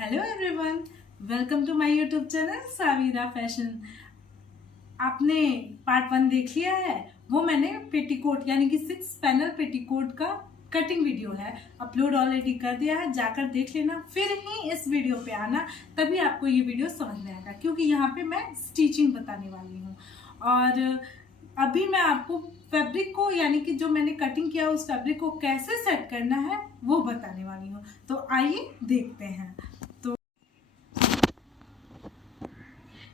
Hello everyone, welcome to my YouTube channel Saavira Fashion. आपने part 1 देख लिया है। वो मैंने पेटीकोट यानी कि 6 पैनल पेटीकोट का कटिंग वीडियो है, अपलोड ऑलरेडी कर दिया है, जाकर देख लेना, फिर ही इस वीडियो पे आना, तभी आपको ये वीडियो समझ में आएगा, क्योंकि यहाँ पे मैं स्टिचिंग बताने वाली हूँ। और अभी मैं आपको फैब्रिक को यानी कि जो मैंने कटिंग किया उस फैब्रिक को कैसे सेट करना है वो बताने वाली हूँ। तो आइए देखते हैं। तो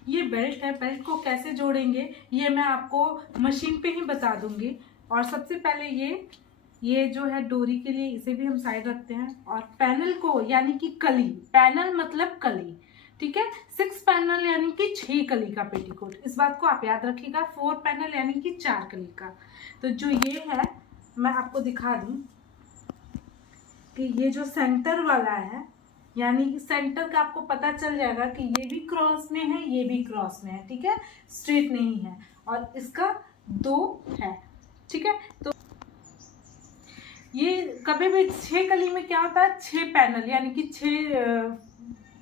ये बेल्ट है, बेल्ट को कैसे जोड़ेंगे ये मैं आपको मशीन पे ही बता दूंगी। और सबसे पहले ये जो है डोरी के लिए, इसे भी हम साइड रखते हैं। और पैनल को यानी कि कली, पैनल मतलब कली, ठीक है। 6 पैनल यानी कि 6 कली का पेटीकोट, इस बात को आप याद रखिएगा। 4 पैनल यानी कि 4 कली का। तो जो ये है मैं आपको दिखा दूं कि ये जो सेंटर वाला है, यानी कि सेंटर का आपको पता चल जाएगा कि ये भी क्रॉस में है, ये भी क्रॉस में है, ठीक है, स्ट्रेट नहीं है। और इसका 2 है, ठीक है। तो ये कभी भी 6 कली में क्या होता है, 6 पैनल यानी कि 6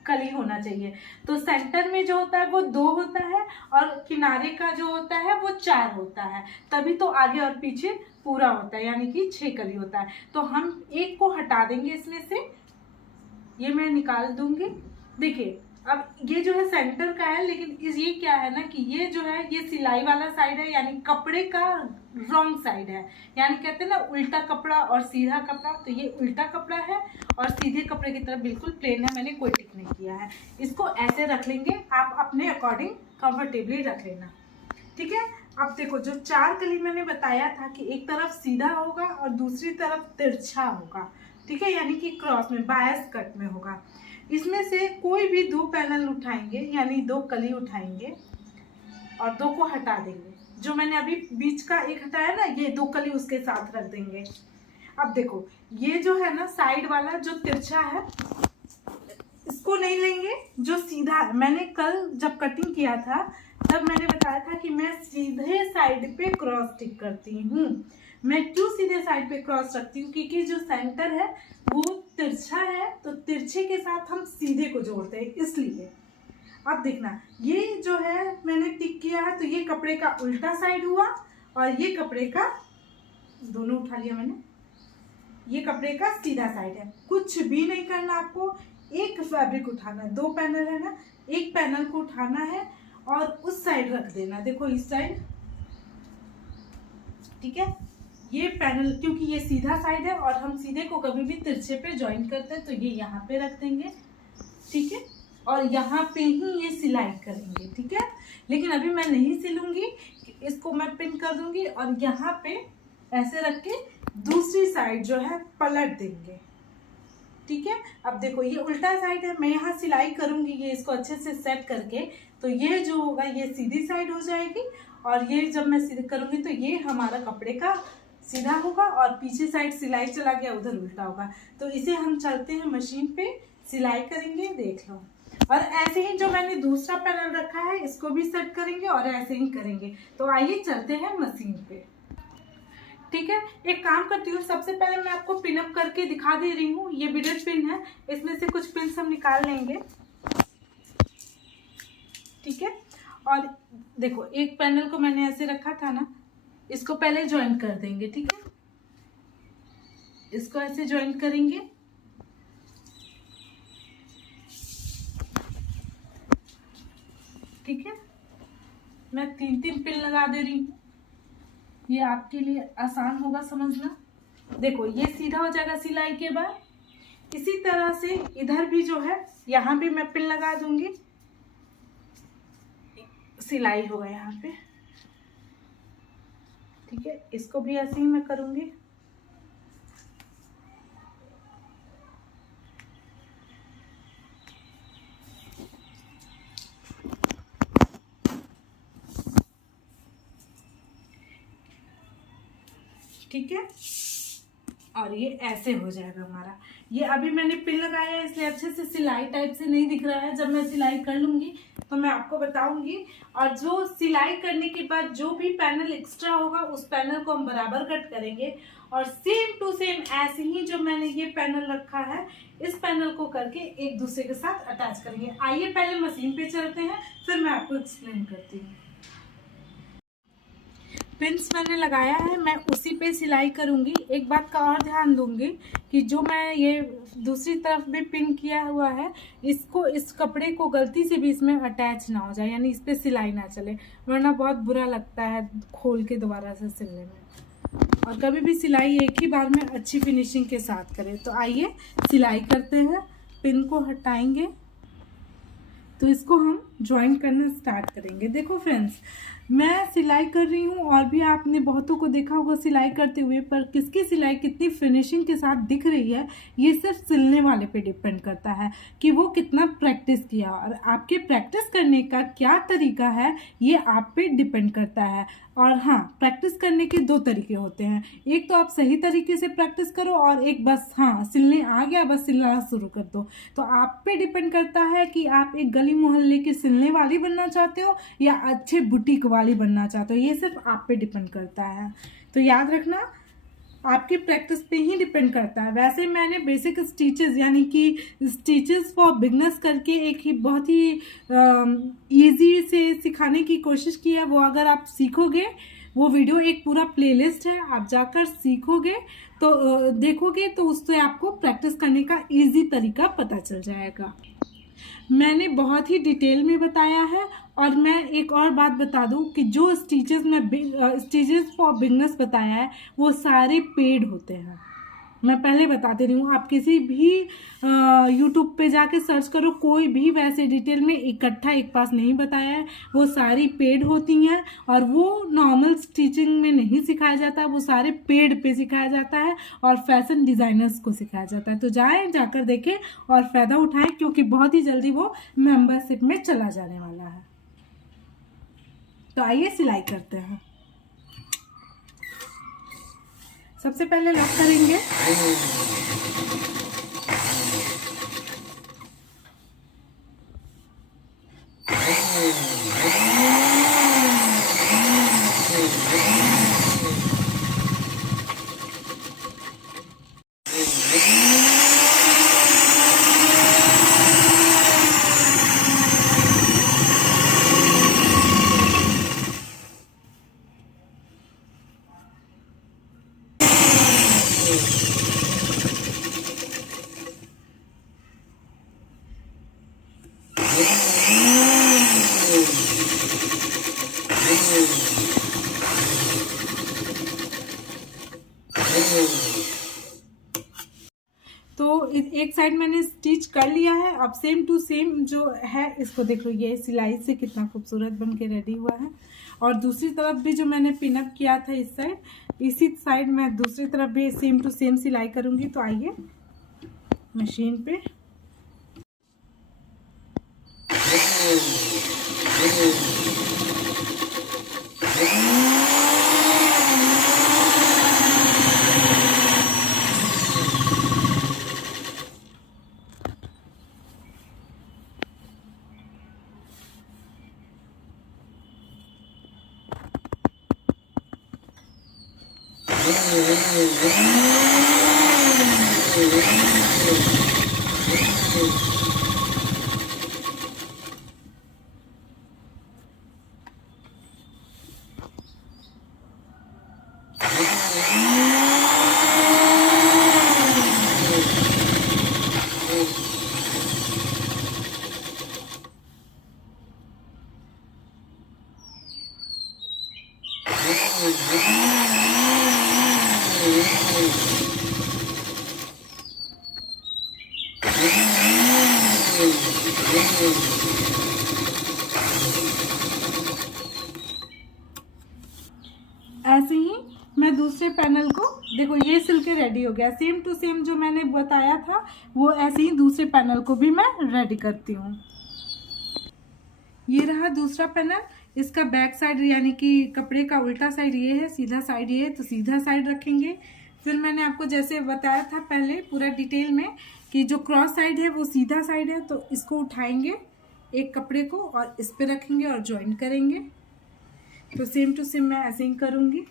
कली होना चाहिए। तो सेंटर में जो होता है वो 2 होता है और किनारे का जो होता है वो 4 होता है, तभी तो आगे और पीछे पूरा होता है, यानी कि 6 कली होता है। तो हम एक को हटा देंगे इसमें से, ये मैं निकाल दूंगी। देखिए अब ये जो है सेंटर का है, लेकिन ये क्या है ना कि ये जो है ये सिलाई वाला साइड है, यानी कपड़े का रॉन्ग साइड है। यानी कहते हैं ना उल्टा कपड़ा और सीधा कपड़ा, तो ये उल्टा कपड़ा है और सीधे कपड़े की तरफ बिल्कुल प्लेन है, मैंने कोई टिक नहीं किया है। इसको ऐसे रख लेंगे, आप अपने अकॉर्डिंग कंफर्टेबली रख लेना, ठीक है। अब देखो जो 4 कली मैंने बताया था कि एक तरफ सीधा होगा और दूसरी तरफ तिरछा होगा, ठीक है, यानी कि क्रॉस में, बायस कट में होगा। इसमें से कोई भी 2 पैनल उठाएंगे यानी 2 कली उठाएंगे और 2 को हटा देंगे। जो मैंने अभी बीच का एक हटाया ना, ये 2 कली उसके साथ रख देंगे। अब देखो ये जो है ना साइड वाला जो तिरछा है, इसको नहीं लेंगे, जो सीधा है। मैंने कल जब कटिंग किया था तब मैंने बताया था कि मैं सीधे साइड पे क्रॉस टिक करती हूँ। मैं क्यों सीधे साइड पे क्रॉस रखती हूँ, क्योंकि जो सेंटर है वो तिरछा है, तो तिरछे के साथ हम सीधे को जोड़ते हैं, इसलिए। अब देखना ये जो है मैंने टिक किया है, तो ये कपड़े का उल्टा साइड हुआ और ये कपड़े का, दोनों उठा लिया मैंने, ये कपड़े का सीधा साइड है। कुछ भी नहीं करना आपको, एक फैब्रिक उठाना है, 2 पैनल है ना, एक पैनल को उठाना है और उस साइड रख देना, देखो इस साइड, ठीक है। ये पैनल क्योंकि ये सीधा साइड है और हम सीधे को कभी भी तिरछे पे ज्वाइन करते हैं, तो ये यहाँ पे रख देंगे, ठीक है। और यहाँ पे ही ये सिलाई करेंगे, ठीक है। लेकिन अभी मैं नहीं सिलूंगी, इसको मैं पिन कर दूंगी और यहाँ पे ऐसे रख के दूसरी साइड जो है पलट देंगे, ठीक है। अब देखो ये उल्टा साइड है, मैं यहाँ सिलाई करूंगी, ये इसको अच्छे से सेट करके, तो ये जो होगा ये सीधी साइड हो जाएगी और ये जब मैं सीधी करूंगी तो ये हमारा कपड़े का सीधा होगा और पीछे साइड सिलाई चला गया उधर उल्टा होगा। तो इसे हम चलते हैं मशीन पे, सिलाई करेंगे, देख लो। और ऐसे ही जो मैंने दूसरा पैनल रखा है इसको भी सेट करेंगे और ऐसे ही करेंगे। तो आइए चलते हैं मशीन पे, ठीक है। एक काम करती हूँ, सबसे पहले मैं आपको पिन अप करके दिखा दे रही हूँ। ये बिडेड पिन है, इसमें से कुछ पिन हम निकाल लेंगे, ठीक है। और देखो एक पैनल को मैंने ऐसे रखा था ना, इसको पहले ज्वाइन कर देंगे, ठीक है। इसको ऐसे ज्वाइन करेंगे, ठीक है। मैं 3-3 पिन लगा दे रही हूँ, ये आपके लिए आसान होगा समझना। देखो ये सीधा हो जाएगा सिलाई के बाद। इसी तरह से इधर भी जो है यहाँ भी मैं पिन लगा दूंगी, सिलाई होगा यहाँ पे, ठीक है। इसको भी ऐसे ही मैं करूंगी, ठीक है। और ये ऐसे हो जाएगा हमारा। ये अभी मैंने पिन लगाया है इसलिए अच्छे से सिलाई टाइप से नहीं दिख रहा है, जब मैं सिलाई कर लूँगी तो मैं आपको बताऊंगी। और जो सिलाई करने के बाद जो भी पैनल एक्स्ट्रा होगा उस पैनल को हम बराबर कट करेंगे और सेम टू सेम ऐसे ही जो मैंने ये पैनल रखा है इस पैनल को करके एक दूसरे के साथ अटैच करेंगे। आइए पहले मशीन पे चलते हैं, फिर मैं आपको एक्सप्लेन करती हूँ। पिंस मैंने लगाया है, मैं उसी पे सिलाई करूँगी। एक बात का और ध्यान दूंगी कि जो मैं ये दूसरी तरफ भी पिन किया हुआ है इसको, इस कपड़े को गलती से भी इसमें अटैच ना हो जाए, यानी इस पे सिलाई ना चले, वरना बहुत बुरा लगता है खोल के दोबारा से सिलने में। और कभी भी सिलाई एक ही बार में अच्छी फिनिशिंग के साथ करें। तो आइए सिलाई करते हैं। पिन को हटाएंगे तो इसको हम ज्वाइन करना स्टार्ट करेंगे। देखो फ्रेंड्स, मैं सिलाई कर रही हूँ और भी आपने बहुतों को देखा होगा सिलाई करते हुए, पर किसकी सिलाई कितनी फिनिशिंग के साथ दिख रही है ये सिर्फ सिलने वाले पे डिपेंड करता है कि वो कितना प्रैक्टिस किया, और आपके प्रैक्टिस करने का क्या तरीका है ये आप पे डिपेंड करता है। और हाँ, प्रैक्टिस करने के दो तरीके होते हैं, एक तो आप सही तरीके से प्रैक्टिस करो और एक बस हाँ सिलने आ गया बस सिलना शुरू कर दो। तो आप पे डिपेंड करता है कि आप एक गली मोहल्ले की सिलने वाली बनना चाहते हो या अच्छे बुटीक वाली बनना चाहते हो, ये सिर्फ आप पे डिपेंड करता है। तो याद रखना आपकी प्रैक्टिस पे ही डिपेंड करता है। वैसे मैंने बेसिक स्टिचेस यानी कि स्टिचेस फॉर बिगनर्स करके एक ही बहुत ही इजी से सिखाने की कोशिश की है, वो अगर आप सीखोगे, वो वीडियो एक पूरा प्लेलिस्ट है, आप जाकर सीखोगे तो देखोगे तो उससे आपको प्रैक्टिस करने का इजी तरीका पता चल जाएगा। मैंने बहुत ही डिटेल में बताया है। और मैं एक और बात बता दूं कि जो स्टिचेस फॉर बिगनर्स बताया है वो सारे पेड होते हैं। मैं पहले बताते रही हूँ, आप किसी भी यूट्यूब पे जाके सर्च करो, कोई भी वैसे डिटेल में इकट्ठा एक पास नहीं बताया है, वो सारी पेड होती हैं और वो नॉर्मल स्टिचिंग में नहीं सिखाया जाता, वो सारे पेड पे सिखाया जाता है और फैशन डिज़ाइनर्स को सिखाया जाता है। तो जाकर देखें और फ़ायदा उठाएं, क्योंकि बहुत ही जल्दी वो मेंबरशिप में चला जाने वाला है। तो आइए सिलाई करते हैं। सबसे पहले लॉक करेंगे, तो एक साइड मैंने स्टिच कर लिया है। अब सेम टू सेम जो है इसको देख लो, ये सिलाई से कितना खूबसूरत बन के रेडी हुआ है। और दूसरी तरफ भी जो मैंने पिनअप किया था इस साइड, इसी साइड मैं दूसरी तरफ भी सेम टू सेम सिलाई करूँगी। तो आइए मशीन पे ऐसे ही मैं दूसरे पैनल को देखो ये सिल के रेडी हो गया। सेम टू सेम जो मैंने बताया था वो ऐसे ही दूसरे पैनल को भी मैं रेडी करती हूँ। ये रहा दूसरा पैनल, इसका बैक साइड यानी कि कपड़े का उल्टा साइड ये है, सीधा साइड ये है, तो सीधा साइड रखेंगे। फिर मैंने आपको जैसे बताया था पहले पूरा डिटेल में कि जो क्रॉस साइड है वो सीधा साइड है, तो इसको उठाएंगे एक कपड़े को और इस पे रखेंगे और ज्वाइन करेंगे। तो सेम टू सेम मैं ऐसे ही करूँगी।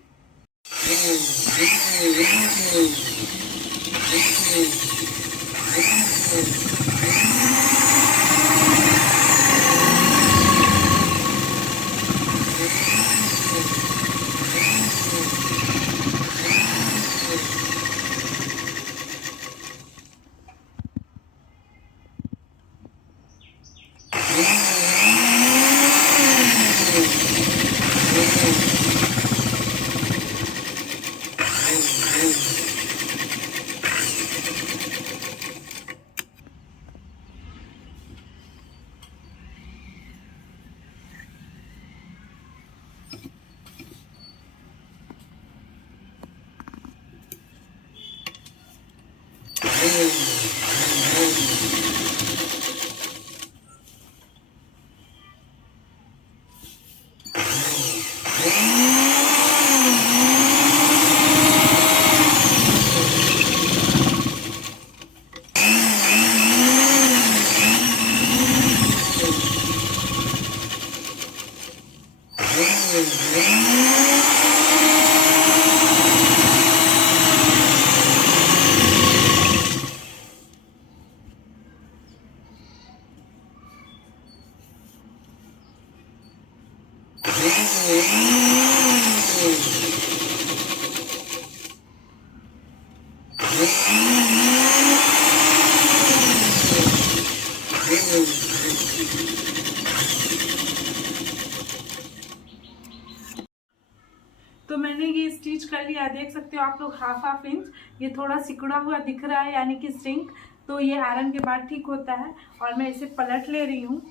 तो मैंने ये स्टिच कर लिया, देख सकते हो आप लोग, हाफ इंच। ये थोड़ा सिकुड़ा हुआ दिख रहा है यानी कि स्ट्रिंग, तो ये आयरन के बाद ठीक होता है। और मैं इसे पलट ले रही हूँ।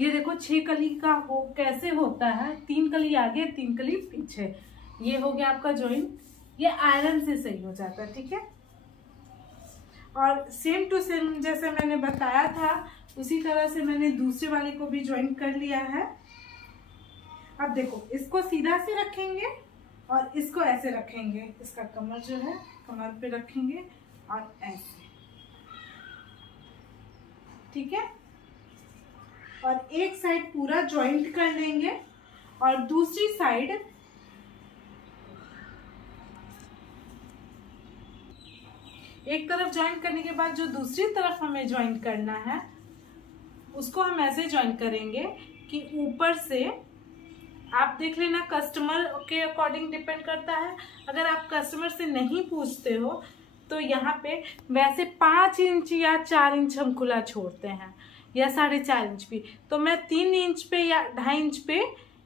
ये देखो 6 कली का हो कैसे होता है, 3 कली आगे 3 कली पीछे। ये हो गया आपका जॉइंट, ये आयरन से सही हो जाता है, ठीक है। और सेम टू सेम जैसे मैंने बताया था उसी तरह से मैंने दूसरे वाले को भी ज्वाइन कर लिया है। अब देखो, इसको सीधा से रखेंगे और इसको ऐसे रखेंगे, इसका कमर जो है कमर पे रखेंगे और ऐसे, ठीक है। और एक साइड पूरा ज्वाइंट कर लेंगे और दूसरी साइड एक तरफ ज्वाइंट करने के बाद जो दूसरी तरफ हमें ज्वाइंट करना है उसको हम ऐसे ज्वाइंट करेंगे कि ऊपर से, आप देख लेना, कस्टमर के अकॉर्डिंग डिपेंड करता है। अगर आप कस्टमर से नहीं पूछते हो तो यहाँ पे वैसे 5 इंच या 4 इंच हम खुला छोड़ते हैं, या 4.5 इंच भी। तो मैं 3 इंच पे या 2.5 इंच पे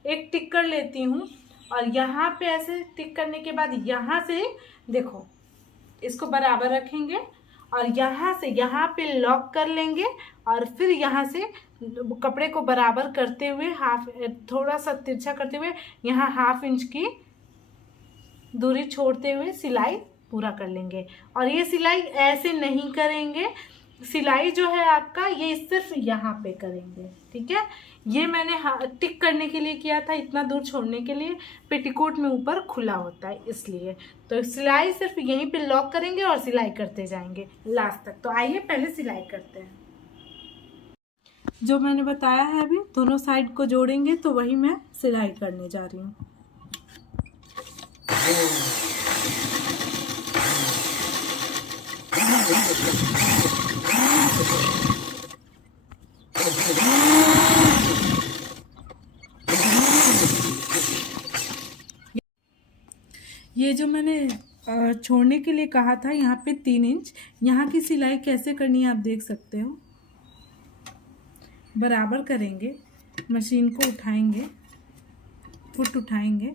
एक टिक कर लेती हूँ। और यहाँ पे ऐसे टिक करने के बाद यहाँ से देखो, इसको बराबर रखेंगे और यहाँ से यहाँ पे लॉक कर लेंगे। और फिर यहाँ से कपड़े को बराबर करते हुए थोड़ा सा तिरछा करते हुए यहाँ 1/2 इंच की दूरी छोड़ते हुए सिलाई पूरा कर लेंगे। और ये सिलाई ऐसे नहीं करेंगे, सिलाई जो है आपका ये सिर्फ यहाँ पे करेंगे, ठीक है। ये मैंने टिक करने के लिए किया था, इतना दूर छोड़ने के लिए। पेटीकोट में ऊपर खुला होता है इसलिए। तो सिलाई सिर्फ यहीं पे लॉक करेंगे और सिलाई करते जाएंगे लास्ट तक। तो आइए पहले सिलाई करते हैं। जो मैंने बताया है अभी, दोनों साइड को जोड़ेंगे, तो वही मैं सिलाई करने जा रही हूँ। ये जो मैंने छोड़ने के लिए कहा था यहाँ पे 3 इंच, यहाँ की सिलाई कैसे करनी है आप देख सकते हो। बराबर करेंगे, मशीन को उठाएंगे, फुट उठाएंगे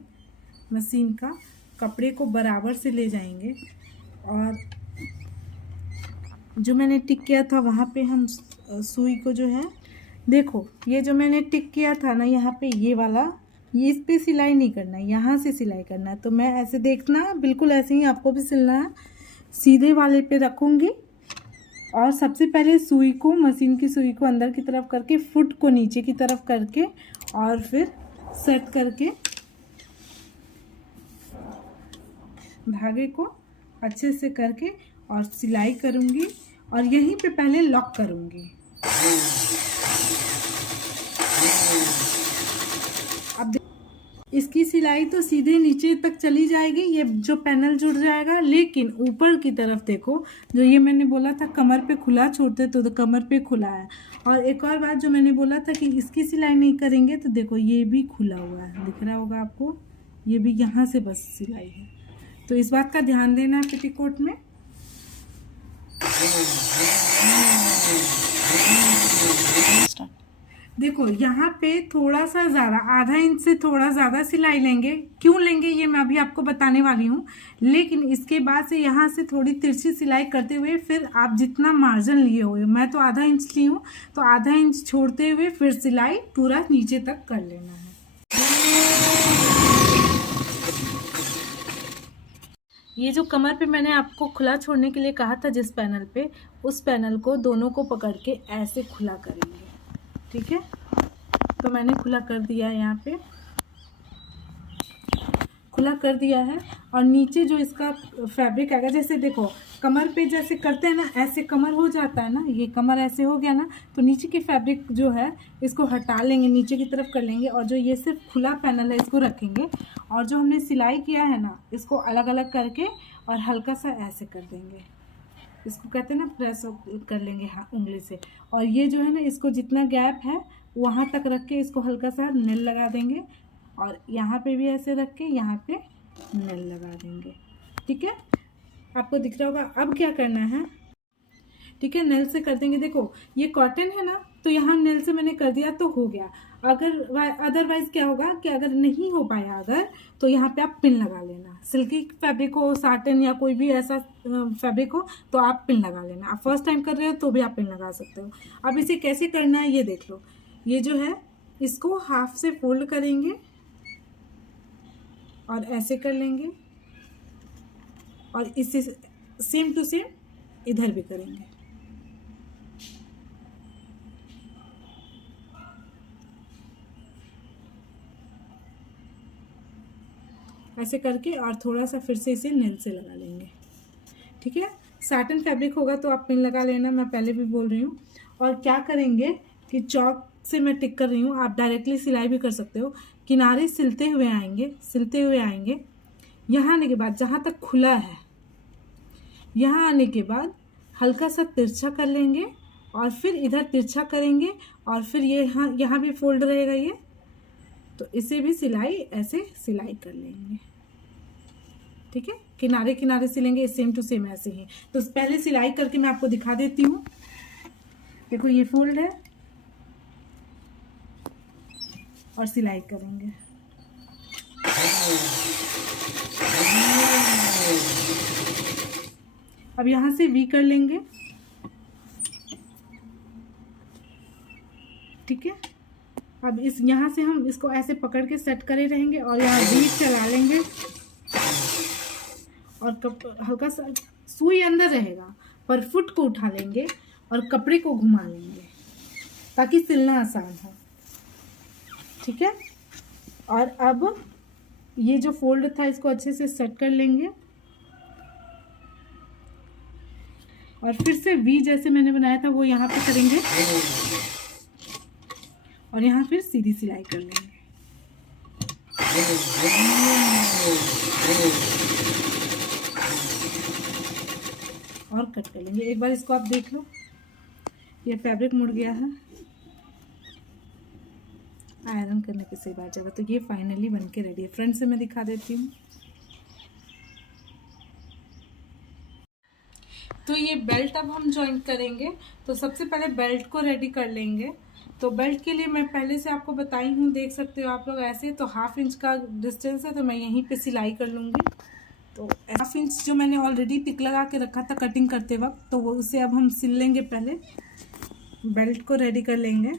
मशीन का, कपड़े को बराबर से ले जाएंगे और जो मैंने टिक किया था वहाँ पे हम सुई को जो है, देखो ये जो मैंने टिक किया था ना यहाँ पे, ये वाला, ये इस पे सिलाई नहीं करना है, यहाँ से सिलाई करना है। तो मैं ऐसे, देखना बिल्कुल ऐसे ही आपको भी सिलना है। सीधे वाले पे रखूँगी और सबसे पहले सुई को, मशीन की सुई को अंदर की तरफ करके, फुट को नीचे की तरफ करके और फिर सेट करके धागे को अच्छे से करके और सिलाई करूँगी और यहीं पे पहले लॉक करूँगी। अब इसकी सिलाई तो सीधे नीचे तक चली जाएगी, ये जो पैनल जुड़ जाएगा, लेकिन ऊपर की तरफ देखो, जो ये मैंने बोला था कमर पे खुला छोड़ते तो कमर पे खुला है। और एक और बात जो मैंने बोला था कि इसकी सिलाई नहीं करेंगे, तो देखो ये भी खुला हुआ है, दिख रहा होगा आपको, ये भी यहाँ से बस सिलाई है। तो इस बात का ध्यान देना है पेटीकोट में। देखो यहाँ पे थोड़ा सा ज़्यादा, आधा इंच से थोड़ा ज़्यादा सिलाई लेंगे। क्यों लेंगे ये मैं अभी आपको बताने वाली हूँ, लेकिन इसके बाद से यहाँ से थोड़ी तिरछी सिलाई करते हुए फिर आप जितना मार्जिन लिए हुए, मैं तो आधा इंच ली हूँ, तो आधा इंच छोड़ते हुए फिर सिलाई पूरा नीचे तक कर लेना है। ये जो कमर पे मैंने आपको खुला छोड़ने के लिए कहा था जिस पैनल पे, उस पैनल को दोनों को पकड़ के ऐसे खुला करेंगे, ठीक है। तो मैंने खुला कर दिया है, यहाँ पे खुला कर दिया है। और नीचे जो इसका फैब्रिक आएगा, जैसे देखो कमर पे जैसे करते हैं ना, ऐसे कमर हो जाता है ना, ये कमर ऐसे हो गया ना, तो नीचे की फैब्रिक जो है इसको हटा लेंगे, नीचे की तरफ कर लेंगे, और जो ये सिर्फ खुला पैनल है इसको रखेंगे, और जो हमने सिलाई किया है ना इसको अलग अलग करके और हल्का सा ऐसे कर देंगे, इसको कहते हैं ना प्रेस कर लेंगे उंगली से। और ये जो है ना, इसको जितना गैप है वहाँ तक रख के इसको हल्का सा नेल लगा देंगे, और यहाँ पे भी ऐसे रख के यहाँ पे नेल लगा देंगे, ठीक है। आपको दिख रहा होगा। अब क्या करना है, ठीक है, नेल से कर देंगे। देखो ये कॉटन है ना, तो यहाँ नेल से मैंने कर दिया तो हो गया। अगर अदरवाइज क्या होगा कि अगर नहीं हो पाया अगर, तो यहाँ पे आप पिन लगा लेना। सिल्की फैब्रिक हो, साटन या कोई भी ऐसा फैब्रिक हो तो आप पिन लगा लेना। आप फर्स्ट टाइम कर रहे हो तो भी आप पिन लगा सकते हो। अब इसे कैसे करना है ये देख लो। ये जो है इसको हाफ से फोल्ड करेंगे और ऐसे कर लेंगे, और इससे सेम टू सेम इधर भी करेंगे। ऐसे करके और थोड़ा सा फिर से इसे नेल से लगा लेंगे, ठीक है। साटन फैब्रिक होगा तो आप पिन लगा लेना, मैं पहले भी बोल रही हूँ। और क्या करेंगे कि चौक से मैं टिक कर रही हूँ, आप डायरेक्टली सिलाई भी कर सकते हो। किनारे सिलते हुए आएंगे, यहाँ आने के बाद जहाँ तक खुला है, यहाँ आने के बाद हल्का सा तिरछा कर लेंगे, और फिर इधर तिरछा करेंगे, और फिर ये यहाँ भी फोल्ड रहेगा ये, तो इसे भी सिलाई ऐसे सिलाई कर लेंगे, ठीक है। किनारे किनारे सिलेंगे सेम टू सेम ऐसे ही। तो पहले सिलाई करके मैं आपको दिखा देती हूँ। देखो ये फोल्ड है और सिलाई करेंगे। अब यहाँ से वी कर लेंगे, ठीक है। अब यहाँ से हम इसको ऐसे पकड़ के सेट करे रहेंगे, और यहाँ वी चला लेंगे, और हल्का सा सुई अंदर रहेगा, पर फुट को उठा लेंगे और कपड़े को घुमा लेंगे ताकि सिलना आसान हो, ठीक है। और अब ये जो फोल्ड था इसको अच्छे से सेट कर लेंगे, और फिर से वी जैसे मैंने बनाया था वो यहाँ पे करेंगे, और यहाँ फिर सीधी सिलाई कर लेंगे। और कट कर लेंगे। एक बार इसको आप देख लो, ये फैब्रिक मुड़ गया है, आयरन करने के सही बात जाएगा। तो ये फाइनली बनके रेडी है। फ्रंट से मैं दिखा देती हूँ। तो ये बेल्ट अब हम जॉइन करेंगे। तो सबसे पहले बेल्ट को रेडी कर लेंगे। तो बेल्ट के लिए मैं पहले से आपको बताई हूँ, देख सकते हो आप लोग ऐसे। तो हाफ इंच का डिस्टेंस है, तो मैं यहीं पे सिलाई कर लूँगी। तो हाफ इंच जो मैंने ऑलरेडी टिक लगा के रखा था कटिंग करते वक्त, तो वो उसे अब हम सिल लेंगे। पहले बेल्ट को रेडी कर लेंगे।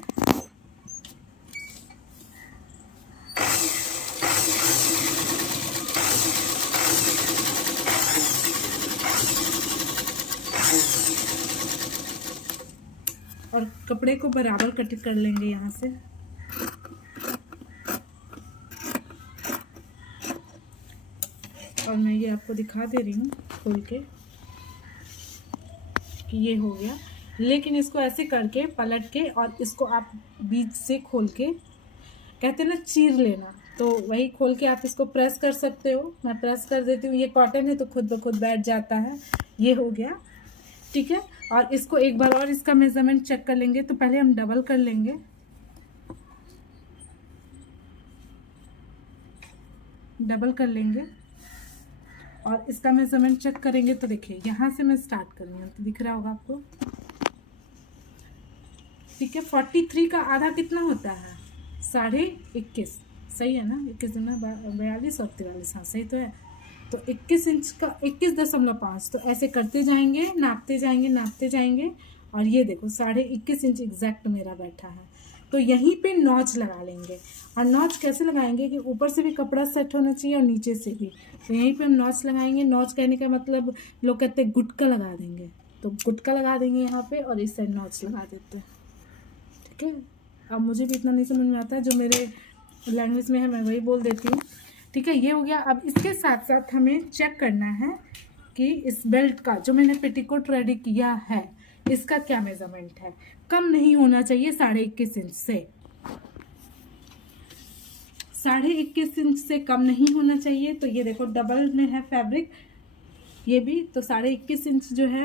और कपड़े को बराबर कट कर लेंगे यहाँ से। और मैं ये आपको दिखा दे रही हूँ खोल के कि ये हो गया। लेकिन इसको ऐसे करके पलट के और इसको आप बीच से खोल के, कहते हैं ना चीर लेना, तो वही खोल के आप इसको प्रेस कर सकते हो। मैं प्रेस कर देती हूँ, ये कॉटन है तो खुद ब खुद बैठ जाता है। ये हो गया, ठीक है। और इसको एक बार और इसका मेज़रमेंट चेक कर लेंगे। तो पहले हम डबल कर लेंगे, डबल कर लेंगे और इसका मेज़रमेंट चेक करेंगे। तो देखिए यहाँ से मैं स्टार्ट कर रही हूँ, तो दिख रहा होगा आपको, ठीक है। 43 का आधा कितना होता है? 21.5, सही है ना? 21 दूना 42 और 43, हाँ सही तो है। तो 21 इंच का 21.5, तो ऐसे करते जाएंगे, नापते जाएंगे, नापते जाएंगे। और ये देखो 21.5 इंच एग्जैक्ट मेरा बैठा है। तो यहीं पे नॉच लगा लेंगे। और नॉच कैसे लगाएंगे कि ऊपर से भी कपड़ा सेट होना चाहिए और नीचे से भी। तो यहीं पे हम नॉच लगाएंगे। नॉच कहने का मतलब लोग कहते हैं गुटका लगा देंगे, तो गुटका लगा देंगे यहाँ पे और इस साइड नॉच लगा देते हैं, ठीक है। अब मुझे भी इतना नहीं समझ में आता है, जो मेरे लैंग्वेज में है मैं वही बोल देती हूँ, ठीक है। ये हो गया। अब इसके साथ साथ हमें चेक करना है कि इस बेल्ट का जो मैंने पेटीकोट रेडी किया है इसका क्या मेजरमेंट है। कम नहीं होना चाहिए 21.5 इंच से, 21.5 इंच से कम नहीं होना चाहिए। तो ये देखो डबल में है फैब्रिक, ये भी तो 21.5 इंच जो है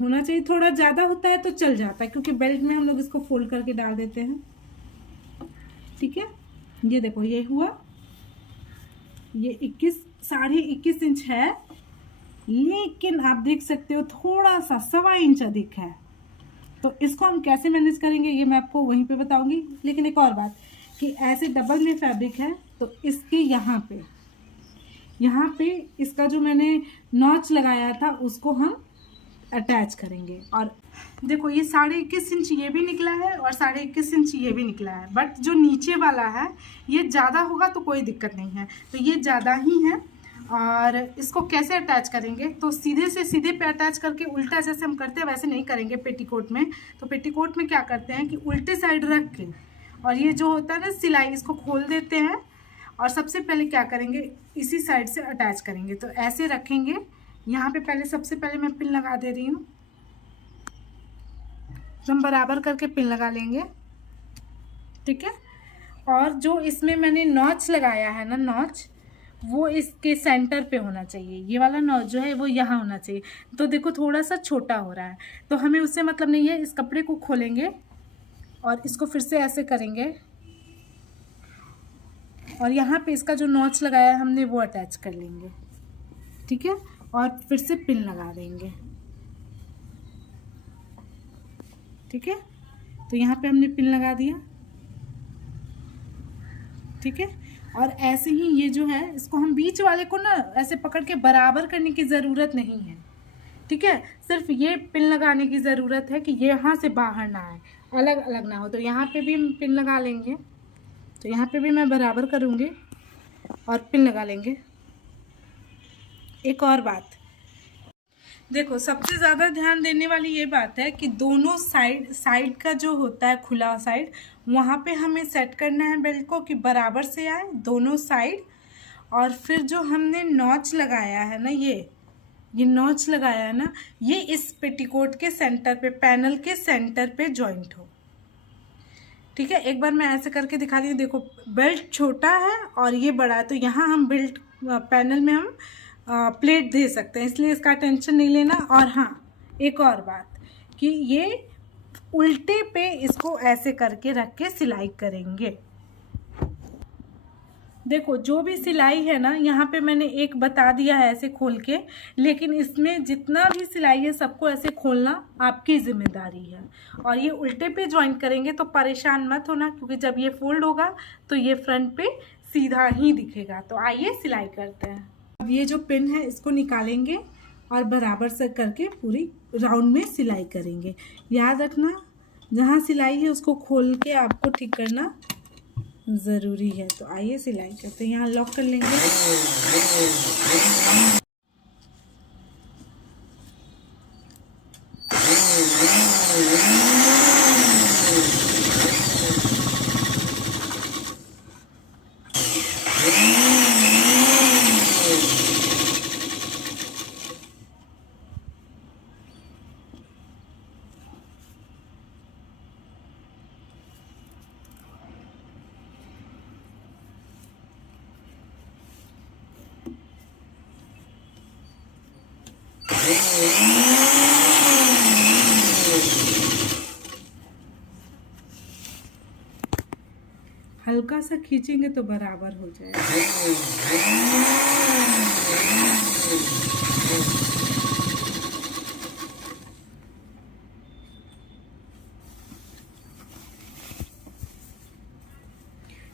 होना चाहिए। थोड़ा ज़्यादा होता है तो चल जाता है, क्योंकि बेल्ट में हम लोग इसको फोल्ड करके डाल देते हैं, ठीक है। ये देखो ये हुआ, ये 21 इंच है, लेकिन आप देख सकते हो थोड़ा सा 1.25 इंच अधिक है। तो इसको हम कैसे मैनेज करेंगे ये मैं आपको वहीं पे बताऊंगी। लेकिन एक और बात कि ऐसे डबल में फैब्रिक है तो इसके यहाँ पे इसका जो मैंने नॉच लगाया था उसको हम अटैच करेंगे। और देखो ये 21.5 इंच ये भी निकला है और 21.5 इंच ये भी निकला है, बट जो नीचे वाला है ये ज़्यादा होगा तो कोई दिक्कत नहीं है, तो ये ज़्यादा ही है। और इसको कैसे अटैच करेंगे, तो सीधे से सीधे पे अटैच करके उल्टा जैसे हम करते हैं वैसे नहीं करेंगे पेटीकोट में। तो पेटीकोट में क्या करते हैं कि उल्टे साइड रख के और ये जो होता है ना सिलाई, इसको खोल देते हैं और सबसे पहले क्या करेंगे इसी साइड से अटैच करेंगे। तो ऐसे रखेंगे, यहाँ पे पहले सबसे पहले मैं पिन लगा दे रही हूँ, हम बराबर करके पिन लगा लेंगे, ठीक है। और जो इसमें मैंने नॉच लगाया है ना, नॉच वो इसके सेंटर पे होना चाहिए। ये वाला नॉच जो है वो यहाँ होना चाहिए। तो देखो थोड़ा सा छोटा हो रहा है, तो हमें उससे मतलब नहीं है। इस कपड़े को खोलेंगे और इसको फिर से ऐसे करेंगे और यहाँ पे इसका जो नॉच लगाया है हमने वो अटैच कर लेंगे, ठीक है। और फिर से पिन लगा देंगे, ठीक है। तो यहाँ पे हमने पिन लगा दिया, ठीक है। और ऐसे ही ये जो है इसको हम बीच वाले को ना ऐसे पकड़ के बराबर करने की ज़रूरत नहीं है, ठीक है। सिर्फ ये पिन लगाने की ज़रूरत है कि ये यहाँ से बाहर ना आए, अलग अलग ना हो। तो यहाँ पे भी हम पिन लगा लेंगे, तो यहाँ पे भी मैं बराबर करूँगी और पिन लगा लेंगे। एक और बात देखो, सबसे ज़्यादा ध्यान देने वाली ये बात है कि दोनों साइड का जो होता है खुला साइड, वहाँ पे हमें सेट करना है बेल्ट को कि बराबर से आए दोनों साइड। और फिर जो हमने नॉच लगाया है ना, ये नॉच लगाया है ना, ये इस पेटीकोट के सेंटर पे, पैनल के सेंटर पे जॉइंट हो, ठीक है। एक बार मैं ऐसे करके दिखा दी हूँ। देखो बेल्ट छोटा है और ये बड़ा है, तो यहाँ हम बेल्ट पैनल में हम प्लेट दे सकते हैं, इसलिए इसका टेंशन नहीं लेना। और हाँ एक और बात कि ये उल्टे पे इसको ऐसे करके रख के सिलाई करेंगे। देखो जो भी सिलाई है ना, यहाँ पे मैंने एक बता दिया है ऐसे खोल के, लेकिन इसमें जितना भी सिलाई है सबको ऐसे खोलना आपकी जिम्मेदारी है। और ये उल्टे पे ज्वाइन करेंगे तो परेशान मत होना, क्योंकि जब ये फोल्ड होगा तो ये फ्रंट पे सीधा ही दिखेगा। तो आइए सिलाई करते हैं। अब ये जो पिन है इसको निकालेंगे और बराबर से करके पूरी राउंड में सिलाई करेंगे। याद रखना जहाँ सिलाई है उसको खोल के आपको ठीक करना ज़रूरी है। तो आइए सिलाई करते हैं। यहाँ लॉक कर लेंगे। हल्का सा खींचेंगे तो बराबर हो जाएगा।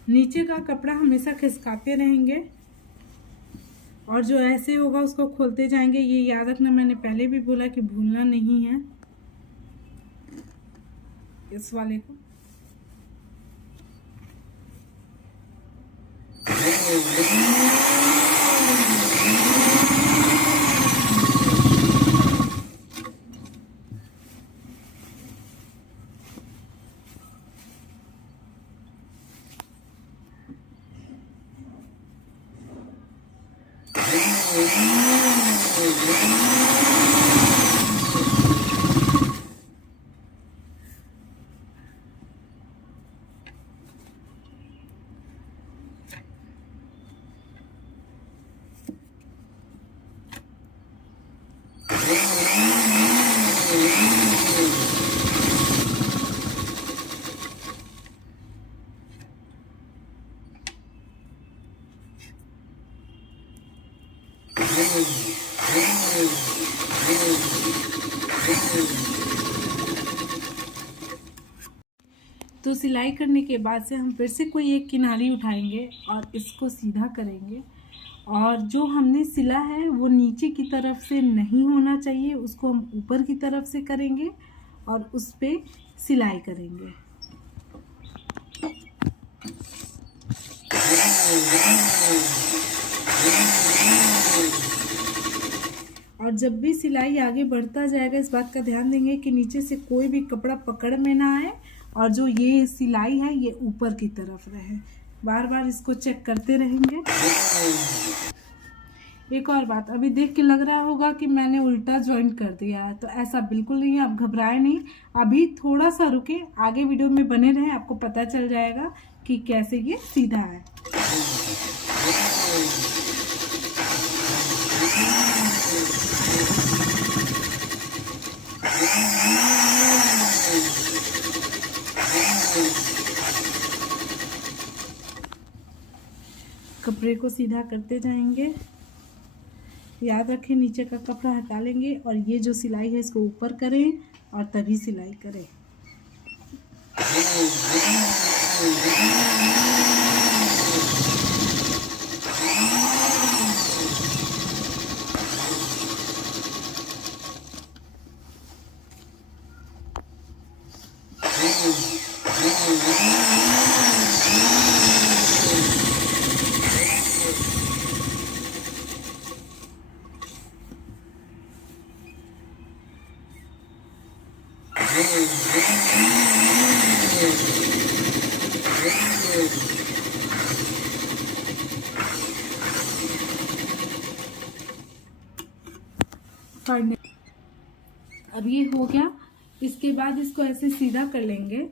नीचे का कपड़ा हमेशा खिसकाते रहेंगे और जो ऐसे होगा उसको खोलते जाएंगे। ये याद रखना, मैंने पहले भी बोला कि भूलना नहीं है इस वाले को। तो सिलाई करने के बाद से हम फिर से कोई एक किनारी उठाएंगे और इसको सीधा करेंगे। और जो हमने सिला है वो नीचे की तरफ से नहीं होना चाहिए, उसको हम ऊपर की तरफ से करेंगे और उस पे सिलाई करेंगे। और जब भी सिलाई आगे बढ़ता जाएगा इस बात का ध्यान देंगे कि नीचे से कोई भी कपड़ा पकड़ में ना आए और जो ये सिलाई है ये ऊपर की तरफ रहे। बार बार इसको चेक करते रहेंगे। एक और बात, अभी देख के लग रहा होगा कि मैंने उल्टा जॉइंट कर दिया है, तो ऐसा बिल्कुल नहीं है। आप घबराएं नहीं, अभी थोड़ा सा रुके, आगे वीडियो में बने रहें, आपको पता चल जाएगा कि कैसे ये सीधा है। कपड़े को सीधा करते जाएंगे। याद रखें नीचे का कपड़ा हटा लेंगे और ये जो सिलाई है इसको ऊपर करें और तभी सिलाई करें। अब ये हो गया। इसके बाद इसको ऐसे सीधा कर लेंगे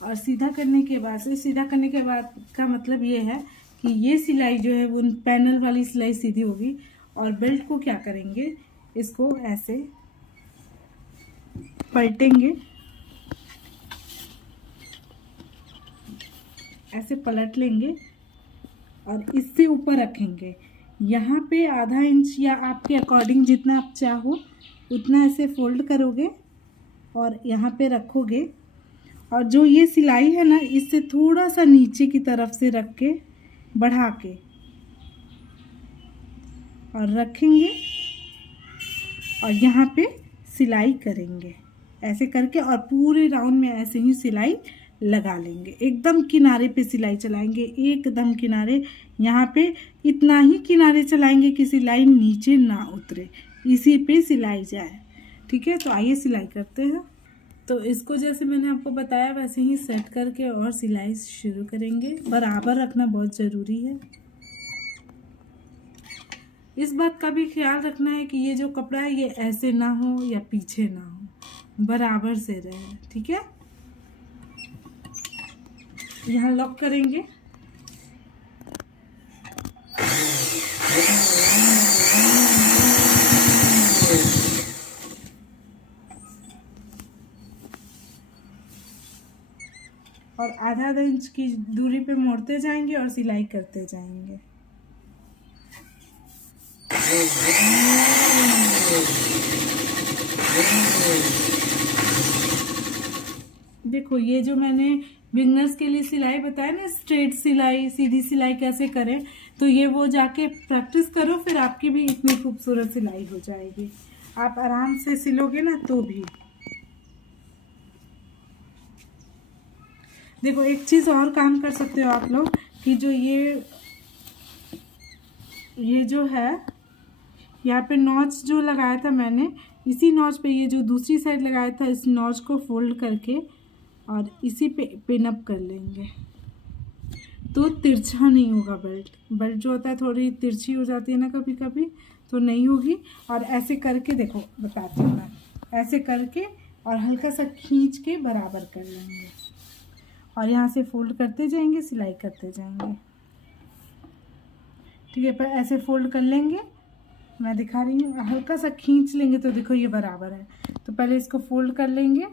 और सीधा करने के बाद से, सीधा करने के बाद का मतलब ये है कि ये सिलाई जो है वो पैनल वाली सिलाई सीधी होगी। और बेल्ट को क्या करेंगे, इसको ऐसे पलटेंगे, ऐसे पलट लेंगे और इससे ऊपर रखेंगे। यहाँ पे आधा इंच या आपके अकॉर्डिंग जितना आप चाहो उतना ऐसे फोल्ड करोगे और यहाँ पे रखोगे। और जो ये सिलाई है ना, इससे थोड़ा सा नीचे की तरफ से रख के बढ़ा के और रखेंगे और यहाँ पे सिलाई करेंगे ऐसे करके, और पूरे राउंड में ऐसे ही सिलाई लगा लेंगे। एकदम किनारे पे सिलाई चलाएंगे, एकदम किनारे। यहाँ पे इतना ही किनारे चलाएंगे कि सिलाई नीचे ना उतरे, इसी पे सिलाई जाए। ठीक है, तो आइए सिलाई करते हैं। तो इसको जैसे मैंने आपको बताया वैसे ही सेट करके और सिलाई शुरू करेंगे। बराबर रखना बहुत ज़रूरी है। इस बात का भी ख्याल रखना है कि ये जो कपड़ा है ये ऐसे ना हो या पीछे ना हो, बराबर से रहे। ठीक है, यहाँ लॉक करेंगे। और आधा आधा इंच की दूरी पे मोड़ते जाएंगे और सिलाई करते जाएंगे। देखो ये जो मैंने बिगनर्स के लिए सिलाई बताया ना, स्ट्रेट सिलाई, सीधी सिलाई कैसे करें, तो ये वो जाके प्रैक्टिस करो, फिर आपकी भी इतनी खूबसूरत सिलाई हो जाएगी। आप आराम से सिलोगे ना तो भी। देखो एक चीज़ और काम कर सकते हो आप लोग कि जो ये जो है यहाँ पे नॉच जो लगाया था मैंने, इसी नॉच पे ये जो दूसरी साइड लगाया था, इस नॉच को फोल्ड करके और इसी पे पिन अप कर लेंगे, तो तिरछा नहीं होगा। बेल्ट जो होता है थोड़ी तिरछी हो जाती है ना कभी कभी, तो नहीं होगी। और ऐसे करके देखो बताती हूँ मैं, ऐसे करके और हल्का सा खींच के बराबर कर लेंगे और यहाँ से फोल्ड करते जाएंगे, सिलाई करते जाएंगे। ठीक है, पर ऐसे फोल्ड कर लेंगे, मैं दिखा रही हूँ, हल्का सा खींच लेंगे तो देखो ये बराबर है। तो पहले इसको फोल्ड कर लेंगे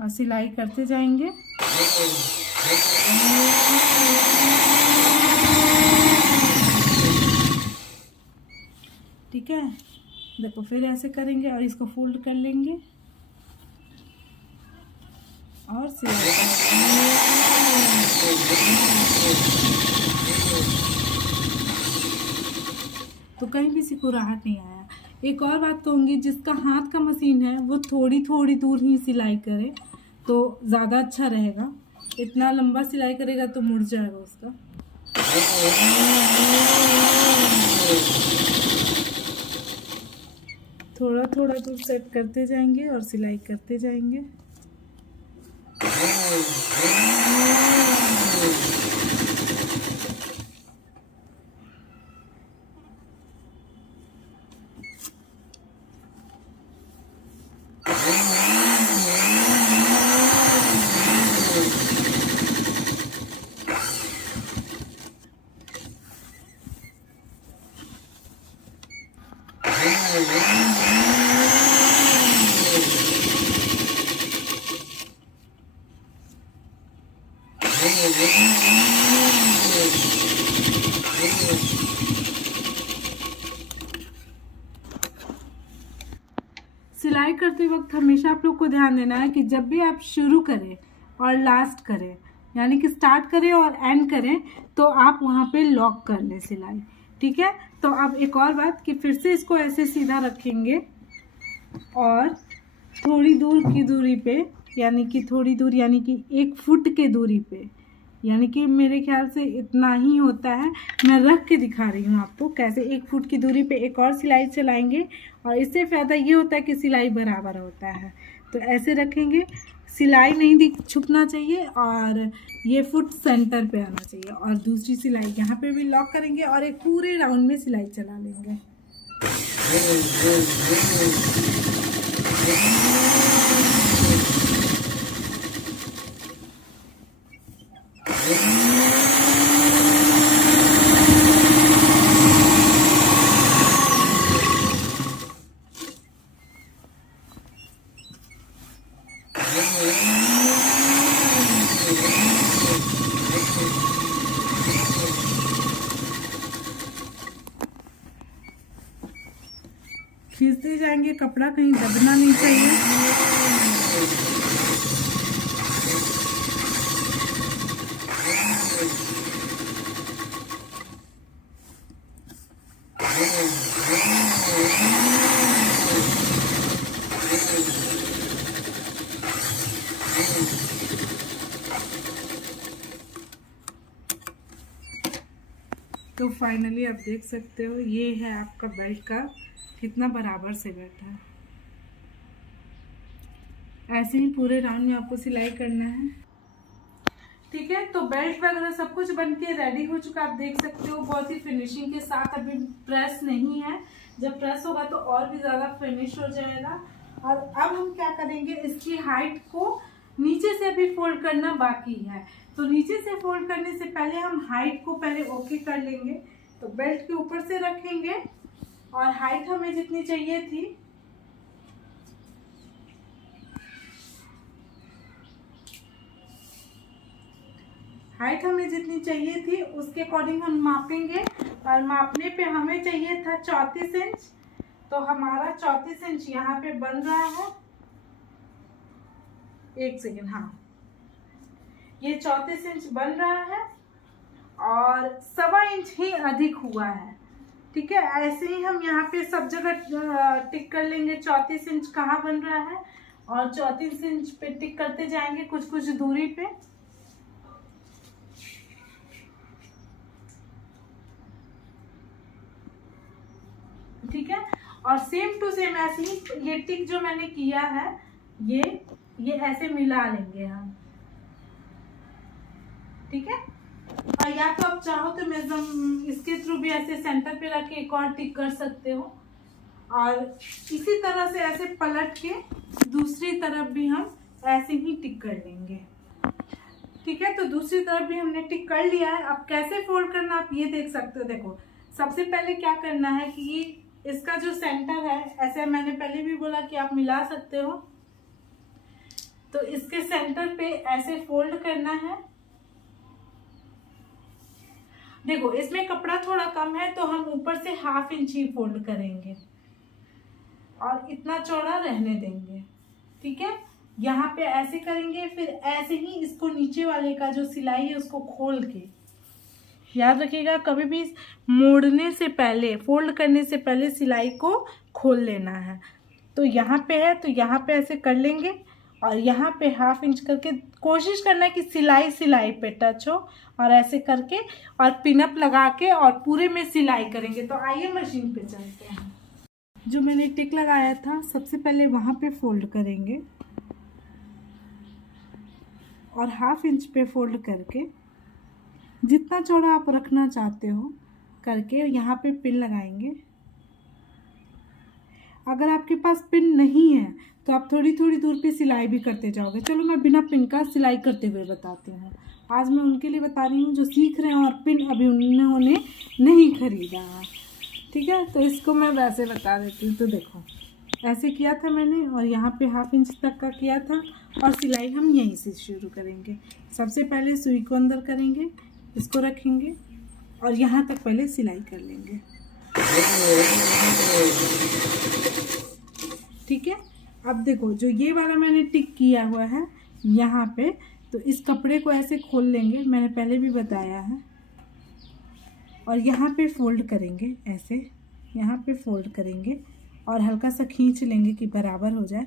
और सिलाई करते जाएंगे। ठीक है, देखो फिर ऐसे करेंगे और इसको फोल्ड कर लेंगे और सिलाई तो कहीं भी सिकुड़ाहट नहीं आया। एक और बात कहूँगी, जिसका हाथ का मशीन है वो थोड़ी थोड़ी दूर ही सिलाई करे तो ज़्यादा अच्छा रहेगा। इतना लंबा सिलाई करेगा तो मुड़ जाएगा उसका। थोड़ा थोड़ा दूर सेट करते जाएंगे और सिलाई करते जाएंगे। सिलाई करते वक्त हमेशा आप लोग को ध्यान देना है कि जब भी आप शुरू करें और लास्ट करें, यानी कि स्टार्ट करें और एंड करें, तो आप वहाँ पे लॉक कर लें सिलाई। ठीक है, तो अब एक और बात कि फिर से इसको ऐसे सीधा रखेंगे और थोड़ी दूर की दूरी पे, यानी कि थोड़ी दूर यानी कि 1 फुट के दूरी पे, यानी कि मेरे ख्याल से इतना ही होता है, मैं रख के दिखा रही हूँ आपको कैसे 1 फुट की दूरी पे एक और सिलाई चलाएंगे। और इससे फ़ायदा ये होता है कि सिलाई बराबर होता है। तो ऐसे रखेंगे, सिलाई नहीं छुपना चाहिए और ये फुट सेंटर पे आना चाहिए, और दूसरी सिलाई यहाँ पे भी लॉक करेंगे और एक पूरे राउंड में सिलाई चला लेंगे। खींचते जाएंगे, कपड़ा कहीं दबना नहीं चाहिए। तो फाइनली आप देख सकते हो ये है आपका बेल्ट का कितना बराबर से बैठा है। ऐसे ही पूरे राउंड में आपको सिलाई करना है। ठीक है, तो बेल्ट वगैरह सब कुछ बनके रेडी हो चुका, आप देख सकते हो बहुत ही फिनिशिंग के साथ। अभी प्रेस नहीं है, जब प्रेस होगा तो और भी ज़्यादा फिनिश हो जाएगा। और अब हम क्या करेंगे, इसकी हाइट को नीचे से भी फोल्ड करना बाकी है। तो नीचे से फोल्ड करने से पहले हम हाइट को पहले ओके कर लेंगे। तो बेल्ट के ऊपर से रखेंगे और हाइट हमें जितनी चाहिए थी हाइट हमें जितनी चाहिए थी उसके अकॉर्डिंग हम मापेंगे, और मापने पे हमें चाहिए था 34 इंच, तो हमारा 34 इंच यहाँ पे बन रहा है। एक सेकेंड, हाँ ये 34 इंच बन रहा है और 1.25 इंच ही अधिक हुआ है। ठीक है, ऐसे ही हम यहाँ पे सब जगह टिक कर लेंगे 34 इंच कहाँ बन रहा है, और 34 इंच पे टिक करते जाएंगे कुछ कुछ दूरी पे। ठीक है, और सेम टू सेम ऐसे ही ये टिक जो मैंने किया है ये ऐसे मिला लेंगे हम। ठीक है, और या तो आप चाहो तो इसके थ्रू भी ऐसे सेंटर पे रख के एक और टिक कर सकते हो, और इसी तरह से ऐसे पलट के दूसरी तरफ भी हम ऐसे ही टिक कर लेंगे। ठीक है, तो दूसरी तरफ भी हमने टिक कर लिया है। अब कैसे फोल्ड करना आप ये देख सकते हो। देखो, सबसे पहले क्या करना है कि इसका जो सेंटर है, ऐसे मैंने पहले भी बोला कि आप मिला सकते हो, तो इसके सेंटर पे ऐसे फोल्ड करना है। देखो, इसमें कपड़ा थोड़ा कम है तो हम ऊपर से 1/2 इंच ही फोल्ड करेंगे और इतना चौड़ा रहने देंगे। ठीक है, यहाँ पे ऐसे करेंगे, फिर ऐसे ही इसको नीचे वाले का जो सिलाई है उसको खोल के, याद रखिएगा कभी भी मोड़ने से पहले, फोल्ड करने से पहले सिलाई को खोल लेना है। तो यहाँ पे है तो यहाँ पे ऐसे कर लेंगे, और यहाँ पे 1/2 इंच करके कोशिश करना है कि सिलाई पे टच हो, और ऐसे करके और पिनअप लगा के और पूरे में सिलाई करेंगे। तो आइए मशीन पे चलते हैं। जो मैंने टिक लगाया था सबसे पहले वहाँ पे फोल्ड करेंगे, और 1/2 इंच पे फोल्ड करके जितना चौड़ा आप रखना चाहते हो करके यहाँ पे पिन लगाएंगे। अगर आपके पास पिन नहीं है तो आप थोड़ी थोड़ी दूर पे सिलाई भी करते जाओगे। चलो मैं बिना पिन का सिलाई करते हुए बताती हूँ। आज मैं उनके लिए बता रही हूँ जो सीख रहे हैं और पिन अभी उन्होंने नहीं खरीदा है। ठीक है, तो इसको मैं वैसे बता देती हूँ। तो देखो, ऐसे किया था मैंने, और यहाँ पे 1/2 इंच तक का किया था, और सिलाई हम यहीं से शुरू करेंगे। सबसे पहले सुई को अंदर करेंगे, इसको रखेंगे और यहाँ तक पहले सिलाई कर लेंगे। ठीक है, अब देखो जो ये वाला मैंने टिक किया हुआ है यहाँ पे, तो इस कपड़े को ऐसे खोल लेंगे, मैंने पहले भी बताया है, और यहाँ पे फोल्ड करेंगे, ऐसे यहाँ पे फोल्ड करेंगे और हल्का सा खींच लेंगे कि बराबर हो जाए,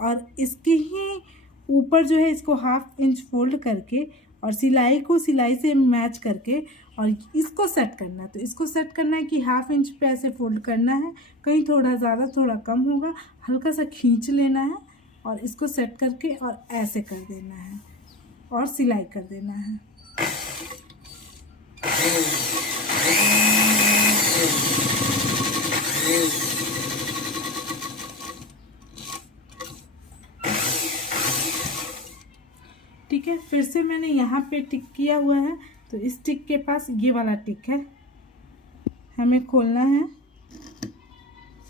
और इसके ही ऊपर जो है इसको 1/2 इंच फोल्ड करके और सिलाई को सिलाई से मैच करके और इसको सेट करना है। तो इसको सेट करना है कि 1/2 इंच पे ऐसे फोल्ड करना है, कहीं थोड़ा ज़्यादा थोड़ा कम होगा, हल्का सा खींच लेना है और इसको सेट करके और ऐसे कर देना है और सिलाई कर देना है। ठीक है, फिर से मैंने यहाँ पे टिक किया हुआ है, तो इस टिक के पास ये वाला टिक है, हमें खोलना है,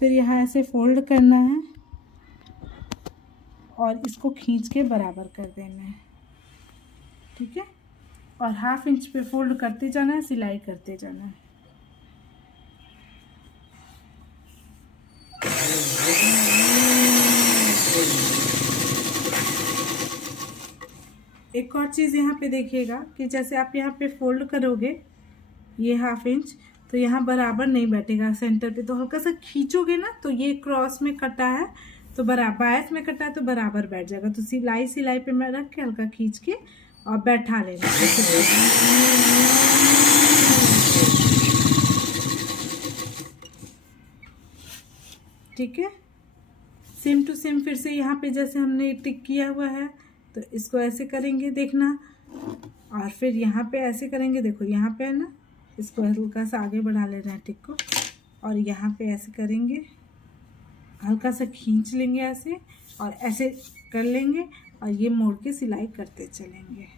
फिर यहाँ ऐसे फोल्ड करना है और इसको खींच के बराबर कर देना है। ठीक है, और 1/2 इंच पे फोल्ड करते जाना है, सिलाई करते जाना है। एक और चीज़ यहाँ पे देखिएगा कि जैसे आप यहाँ पे फोल्ड करोगे ये 1/2 इंच, तो यहाँ बराबर नहीं बैठेगा सेंटर पे, तो हल्का सा खींचोगे ना, तो ये क्रॉस में कटा है तो बराबर, बायस में कटा है तो बराबर बैठ जाएगा। तो सिलाई पे मैं रख के हल्का खींच के और बैठा लेना। ठीक है, सेम टू सेम फिर से यहाँ पे जैसे हमने टिक किया हुआ है तो इसको ऐसे करेंगे, देखना, और फिर यहाँ पे ऐसे करेंगे। देखो यहाँ पे है ना, इसको हल्का सा आगे बढ़ा लेना है टिक को, और यहाँ पे ऐसे करेंगे, हल्का सा खींच लेंगे ऐसे और ऐसे कर लेंगे, और ये मोड़ के सिलाई करते चलेंगे।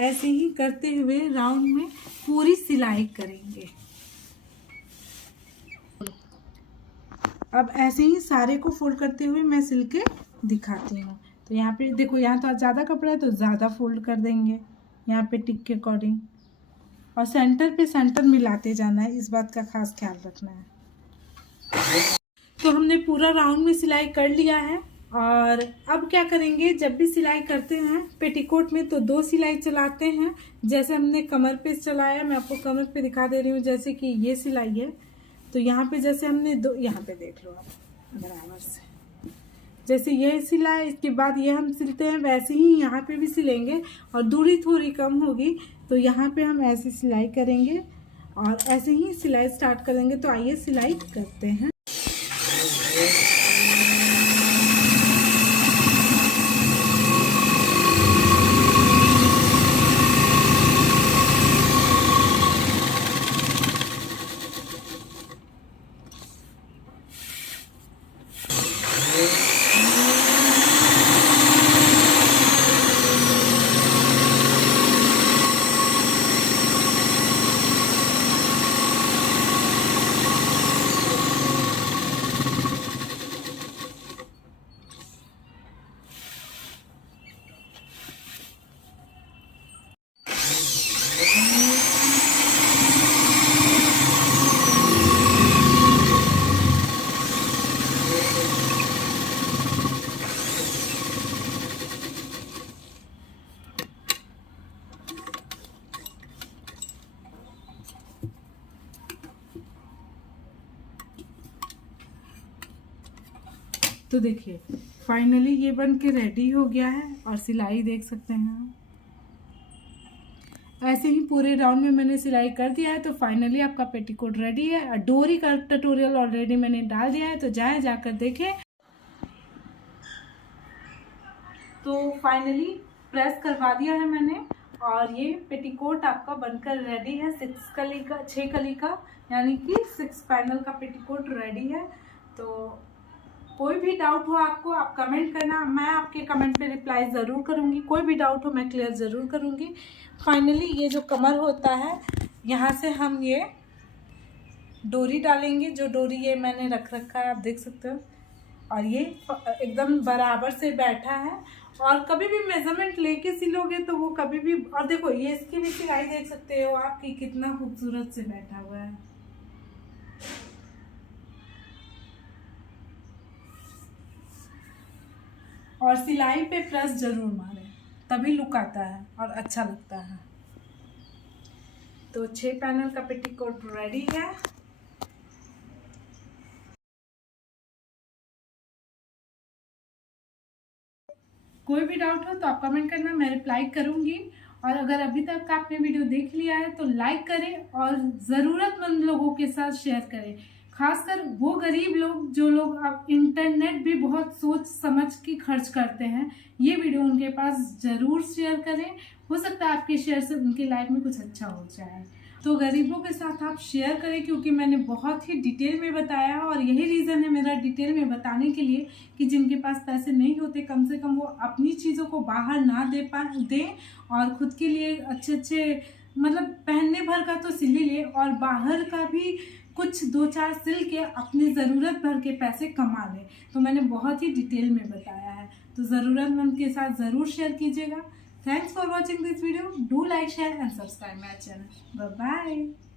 ऐसे ही करते हुए राउंड में पूरी सिलाई करेंगे। अब ऐसे ही सारे को फोल्ड करते हुए मैं सिल के दिखाती हूँ। तो यहाँ पे देखो, यहाँ तो ज़्यादा कपड़ा है तो ज़्यादा फोल्ड कर देंगे यहाँ पे टिक के अकॉर्डिंग, और सेंटर पे सेंटर मिलाते जाना है, इस बात का खास ख्याल रखना है। तो हमने पूरा राउंड में सिलाई कर लिया है। और अब क्या करेंगे, जब भी सिलाई करते हैं पेटीकोट में तो 2 सिलाई चलाते हैं। जैसे हमने कमर पे चलाया, मैं आपको कमर पे दिखा दे रही हूँ। जैसे कि ये सिलाई है तो यहाँ पे जैसे हमने 2, यहाँ पे देख लो आप बराबर से, जैसे ये सिलाई, इसके बाद ये हम सिलते हैं, वैसे ही यहाँ पे भी सिलेंगे और दूरी थोड़ी कम होगी तो यहाँ पे हम ऐसी सिलाई करेंगे और ऐसे ही सिलाई स्टार्ट करेंगे। तो आइए सिलाई करते हैं। तो देखिए फाइनली ये बन के रेडी हो गया है और सिलाई देख सकते हैं आप। ऐसे ही पूरे राउंड में मैंने सिलाई कर दिया है। तो फाइनली आपका पेटीकोट रेडी है और डोरी का ट्यूटोरियल ऑलरेडी मैंने डाल दिया है, तो जाकर देखें। तो फाइनली प्रेस करवा दिया है मैंने और ये पेटीकोट आपका बनकर रेडी है। 6 कली का यानी कि 6 पैनल का पेटीकोट रेडी है। तो कोई भी डाउट हो आपको, आप कमेंट करना, मैं आपके कमेंट पे रिप्लाई ज़रूर करूँगी। कोई भी डाउट हो मैं क्लियर ज़रूर करूँगी। फाइनली ये जो कमर होता है, यहाँ से हम ये डोरी डालेंगे। जो डोरी ये मैंने रख रखा है, आप देख सकते हो, और ये एकदम बराबर से बैठा है। और कभी भी मेजरमेंट लेके सिलोगे तो वो कभी भी, और देखो ये इसकी भी सिलाई देख सकते हो आप कि कितना खूबसूरत से बैठा हुआ है। और सिलाई पे प्रेस जरूर मारें, तभी लुक आता है और अच्छा लगता है। तो 6 पैनल का पेटीकोट रेडी है। कोई भी डाउट हो तो आप कमेंट करना, मैं रिप्लाई करूंगी। और अगर अभी तक आपने वीडियो देख लिया है तो लाइक करें और ज़रूरतमंद लोगों के साथ शेयर करें। खासकर वो गरीब लोग जो लोग अब इंटरनेट भी बहुत सोच समझ के खर्च करते हैं, ये वीडियो उनके पास ज़रूर शेयर करें। हो सकता है आपके शेयर से उनकी लाइफ में कुछ अच्छा हो जाए। तो गरीबों के साथ आप शेयर करें, क्योंकि मैंने बहुत ही डिटेल में बताया है और यही रीज़न है मेरा डिटेल में बताने के लिए कि जिनके पास पैसे नहीं होते कम से कम वो अपनी चीज़ों को बाहर ना दें और खुद के लिए अच्छे मतलब पहनने भर का तो सिल ही ले और बाहर का भी कुछ 2-4 सिल के अपनी ज़रूरत भर के पैसे कमा लें। तो मैंने बहुत ही डिटेल में बताया है, तो ज़रूरतमंद के साथ ज़रूर शेयर कीजिएगा। Thanks for watching this video. Do like, share and subscribe my channel. Bye bye.